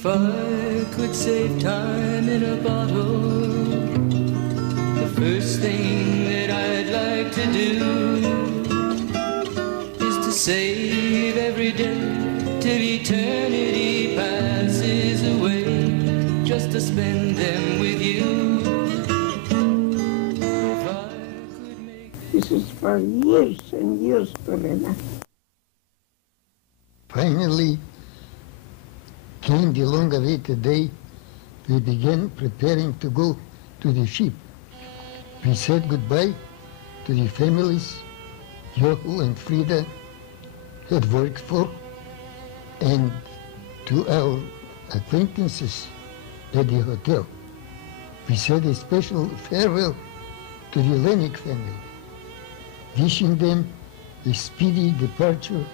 If I could save time in a bottle, the first thing that I'd like to do is to save every day till eternity passes away, just to spend them with you. If I could make This is for years and years, Lorena. Finally, came the long-awaited day. We began preparing to go to the ship. We said goodbye to the families Joel and Frida had worked for, and to our acquaintances at the hotel. We said a special farewell to the Lenik family, wishing them a speedy departure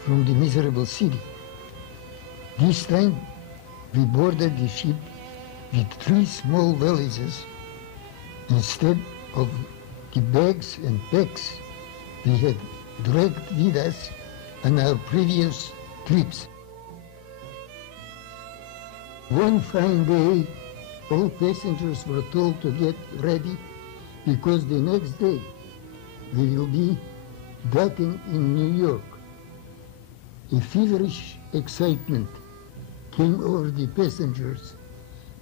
from the miserable city. This time, we boarded the ship with 3 small valises instead of the bags and packs we had dragged with us on our previous trips. One fine day, all passengers were told to get ready because the next day we will be docking in New York. A feverish excitement came over the passengers.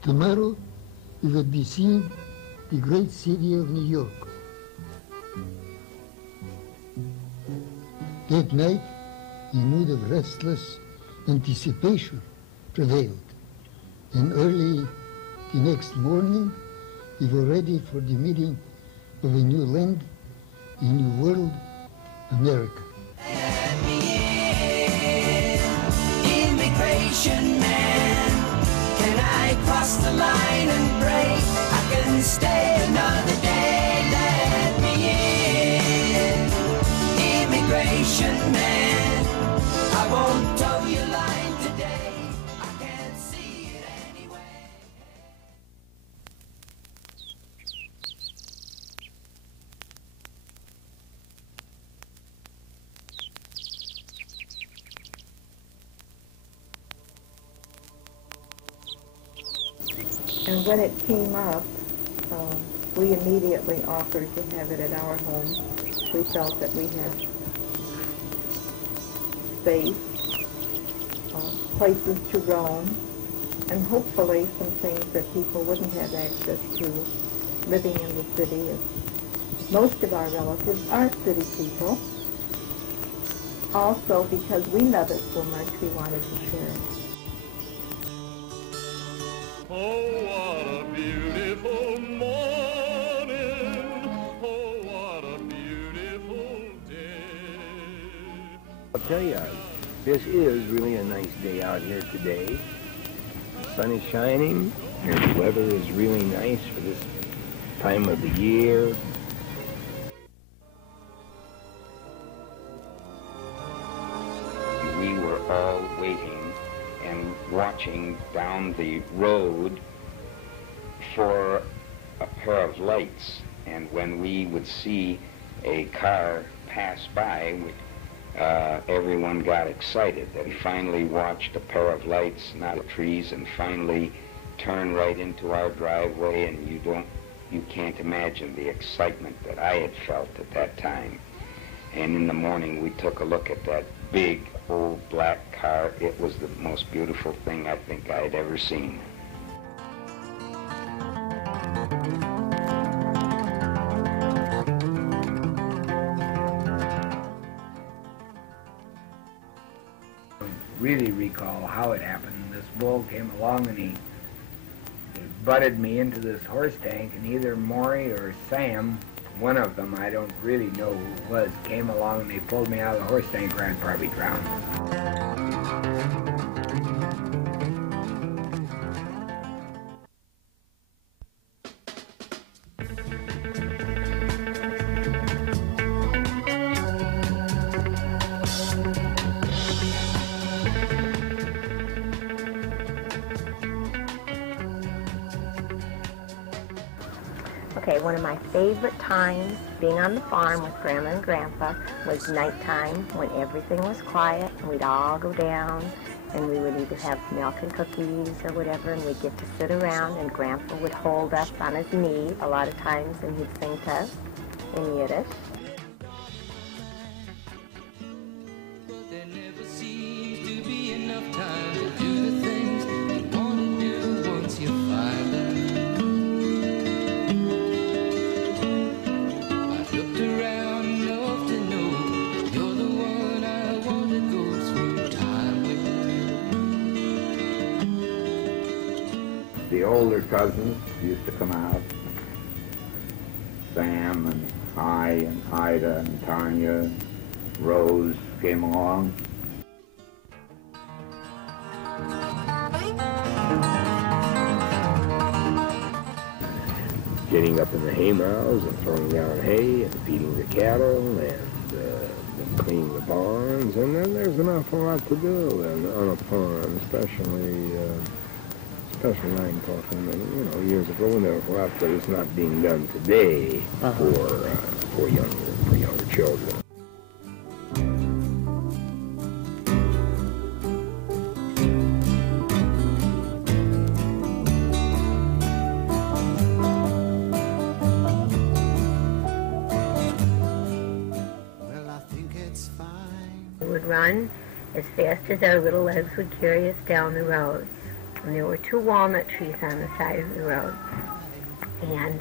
Tomorrow we would be seeing the great city of New York. That night, a mood of restless anticipation prevailed, and early the next morning we were ready for the meeting of a new land, a new world, America. Immigration man, can I cross the line and break? I can stay another day, let me in. Immigration man, I won't toe your line today, I can't see it anyway. And when it came up, we immediately offered to have it at our home. We felt that we had space, places to roam, and hopefully some things that people wouldn't have access to living in the city. Most of our relatives are city people. Also, because we love it so much, we wanted to share it. Oh, what a beautiful morning. Oh, what a beautiful day. I'll tell you, this is really a nice day out here today. The sun is shining, and the weather is really nice for this time of the year. We were all waiting and watching down the road for a pair of lights, and when we would see a car pass by, everyone got excited. That we finally watched a pair of lights, not the trees, and finally turn right into our driveway, and you can't imagine the excitement that I had felt at that time. And in the morning we took a look at that big old black car. It was the most beautiful thing I think I had ever seen. Really recall how it happened. This bull came along and he butted me into this horse tank, and either Maury or Sam, one of them, I don't really know who it was, came along and they pulled me out of the horse tank where I'd probably drowned. Okay, one of my favorite times being on the farm with Grandma and Grandpa was nighttime when everything was quiet and we'd all go down and we would either have milk and cookies or whatever, and we'd get to sit around, and Grandpa would hold us on his knee a lot of times, and he'd sing to us in Yiddish. But there never seems to be enough time to do the things you want to do once you find them. I've looked around enough to know you're the one I want to go through time with. The older cousins used to come out. Sam and I and Ida and Tanya, Rose came along. Getting up in the hay mows and throwing down hay and feeding the cattle and cleaning the barns, and then there's an awful lot to do on a farm, especially I'm talking, years ago, when there was a lot that is not being done today for younger children. We would run as fast as our little legs would carry us down the road. And there were 2 walnut trees on the side of the road. And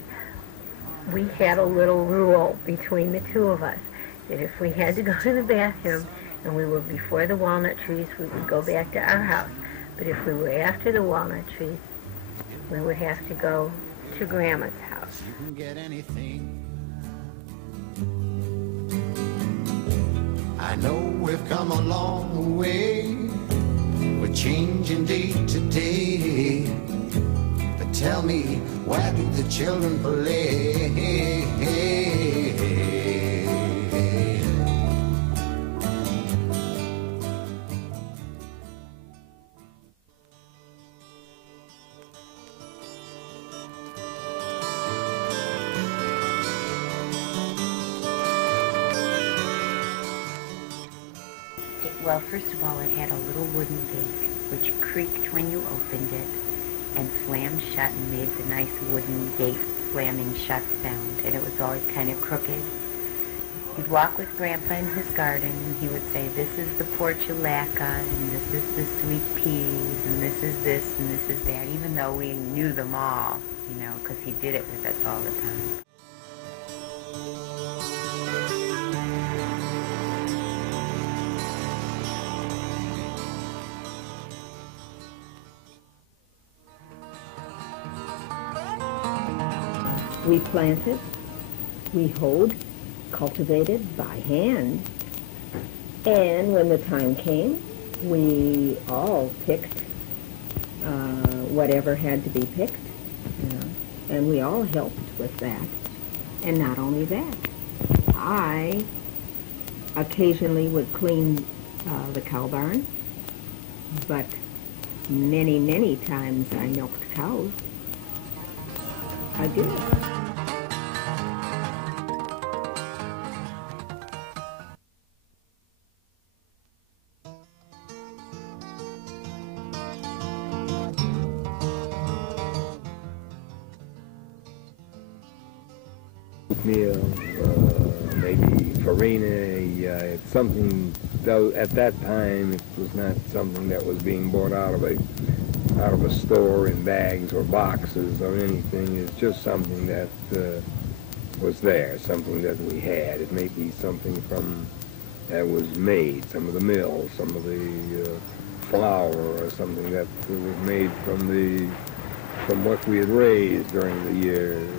we had a little rule between the 2 of us that if we had to go to the bathroom and we were before the walnut trees, we would go back to our house. But if we were after the walnut trees, we would have to go to Grandma's house. You can get anything. I know we've come a long way. We're changing day to day. But tell me, why do the children play? Well, first of all, it had a little wooden gate which creaked when you opened it and slammed shut and made the nice wooden gate slamming shut sound, and it was always kind of crooked. You'd walk with Grandpa in his garden, and he would say, this is the portulaca, and this is the sweet peas, and this is this, and this is that, even though we knew them all, because he did it with us all the time. We planted, we hoed, cultivated by hand. And when the time came, we all picked whatever had to be picked, and we all helped with that. And not only that, I occasionally would clean the cow barn, but many, many times I milked cows. I did. Meal, maybe farina, it's something, though at that time it was not something that was being bought out of a store in bags or boxes or anything. It's just something that was there, something that we had. It may be something that was made, some of the mills, some of the flour, or something that was made from what we had raised during the years.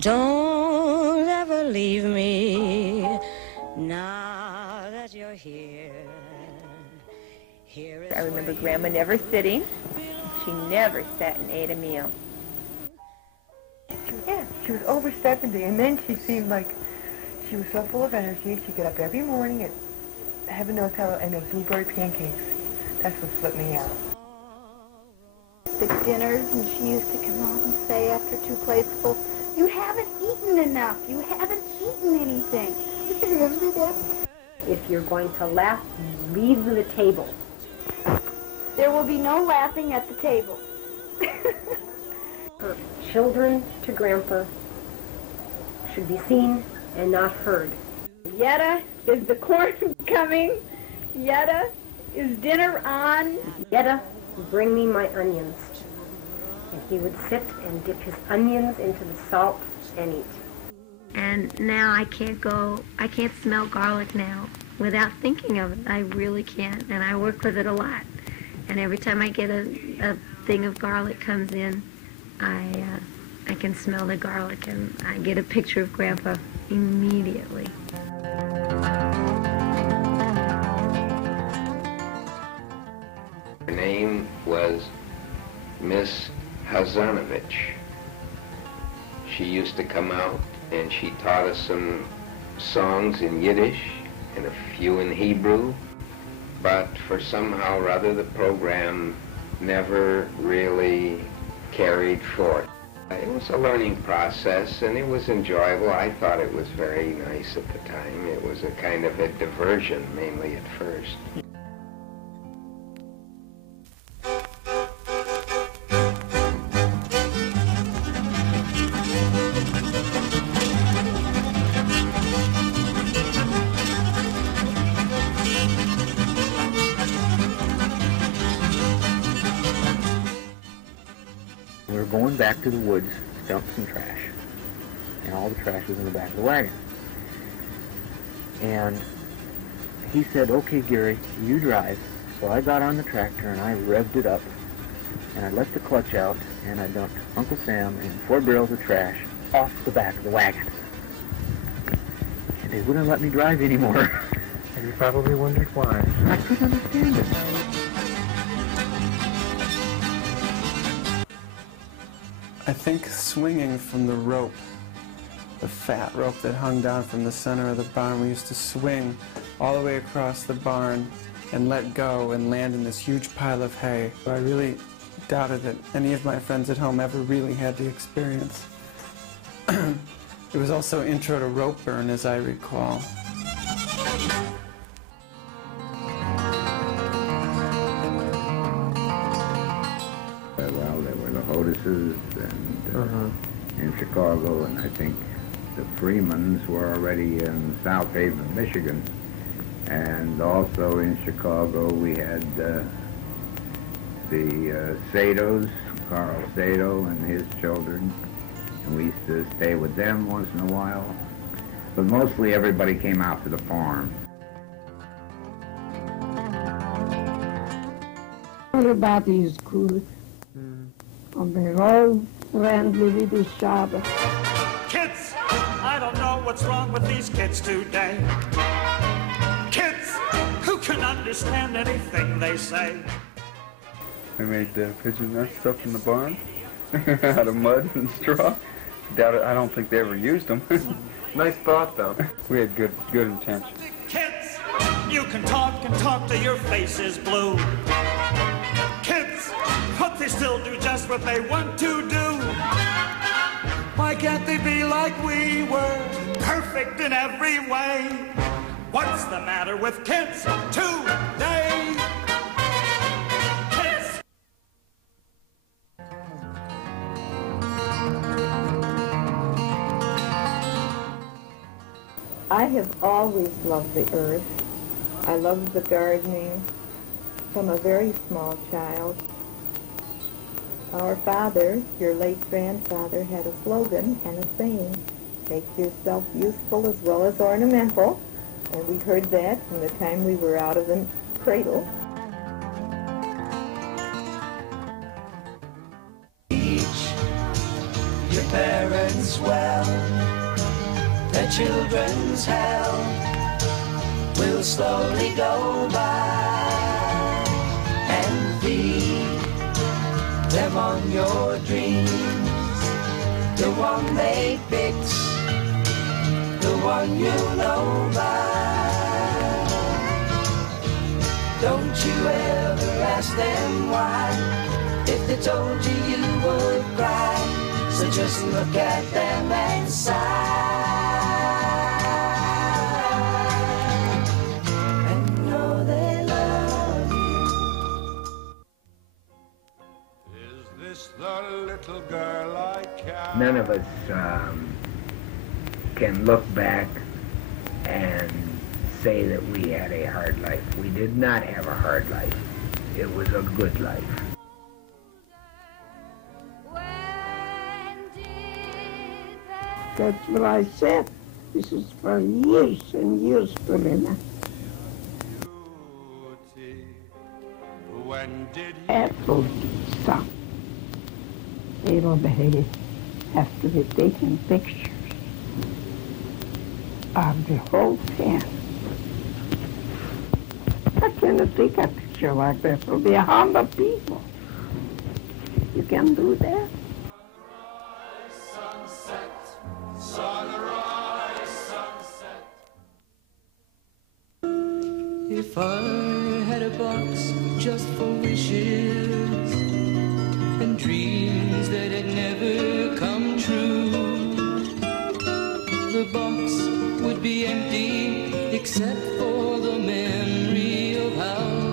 Don't ever leave me now that you're here. I remember Grandma never sitting. She never sat and ate a meal. Yeah, she was over 70, and then she seemed like she was so full of energy. She'd get up every morning at heaven knows how, and those blueberry pancakes. That's what flipped me out. The dinners, and she used to come home and say after 2 plates full, You haven't eaten enough. You haven't eaten anything. If you're going to laugh, leave the table. There will be no laughing at the table. Children to Grandpa should be seen and not heard. Yetta, is the corn coming? Yetta, is dinner on? Yetta, bring me my onions. And he would sit and dip his onions into the salt and eat. And now I can't smell garlic now without thinking of it. I really can't, and I work with it a lot. And every time I get a thing of garlic comes in, I can smell the garlic, and I get a picture of Grandpa immediately. Her name was Miss Hazanovich. She used to come out and she taught us some songs in Yiddish and a few in Hebrew, but for somehow or other the program never really carried forth. It was a learning process and it was enjoyable. I thought it was very nice at the time. It was a kind of a diversion, mainly at first. We were going back to the woods to dump some trash. And all the trash was in the back of the wagon. And he said, "Okay, Gary, you drive." So I got on the tractor and I revved it up. And I let the clutch out and I dumped Uncle Sam and 4 barrels of trash off the back of the wagon. And they wouldn't let me drive anymore. And you probably wondered why. I couldn't understand it. I think swinging from the rope, the fat rope that hung down from the center of the barn, we used to swing all the way across the barn and let go and land in this huge pile of hay. I really doubted that any of my friends at home ever really had the experience. It was also intro to rope burn, as I recall. Well, there were the Hoduses and in Chicago, and I think the Freemans were already in South Haven, Michigan. And also in Chicago we had the Sados, Carl Sado and his children. And we used to stay with them once in a while. But mostly everybody came out to the farm. Everybody is good. And they're all friendly with each other. Kids, I don't know what's wrong with these kids today. Kids who can understand anything they say. We made pigeon nests up in the barn out of mud and straw. Doubt it. I don't think they ever used them. Nice thought, though. We had good intentions. Kids, you can talk till your face is blue. Kids, but they still do just what they want to do. Why can't they be like we were, perfect in every way? What's the matter with kids today? Kids. I have always loved the earth. I loved the gardening from a very small child. Our father, your late grandfather, had a slogan and a saying, "Make yourself useful as well as ornamental." And we heard that from the time we were out of the cradle. Teach your parents well. Their children's hell will slowly go by, and feed them on your dreams. The one they fix, the one you know by. Don't you ever ask them why. If they told you, you would cry. So just look at them and sigh, and know they love you. Is this the little girl I can? None of us can look back and say that we had a hard life. We did not have a hard life. It was a good life. That's what I said. This is for years and years, Verena. When did Apple stuff. It'll have to be taking pictures of the whole town. How can you take a picture like that? It'll be 100 people. You can do that? If I had a box just for wishes and dreams that had never come true, the box would be empty except for the memory of how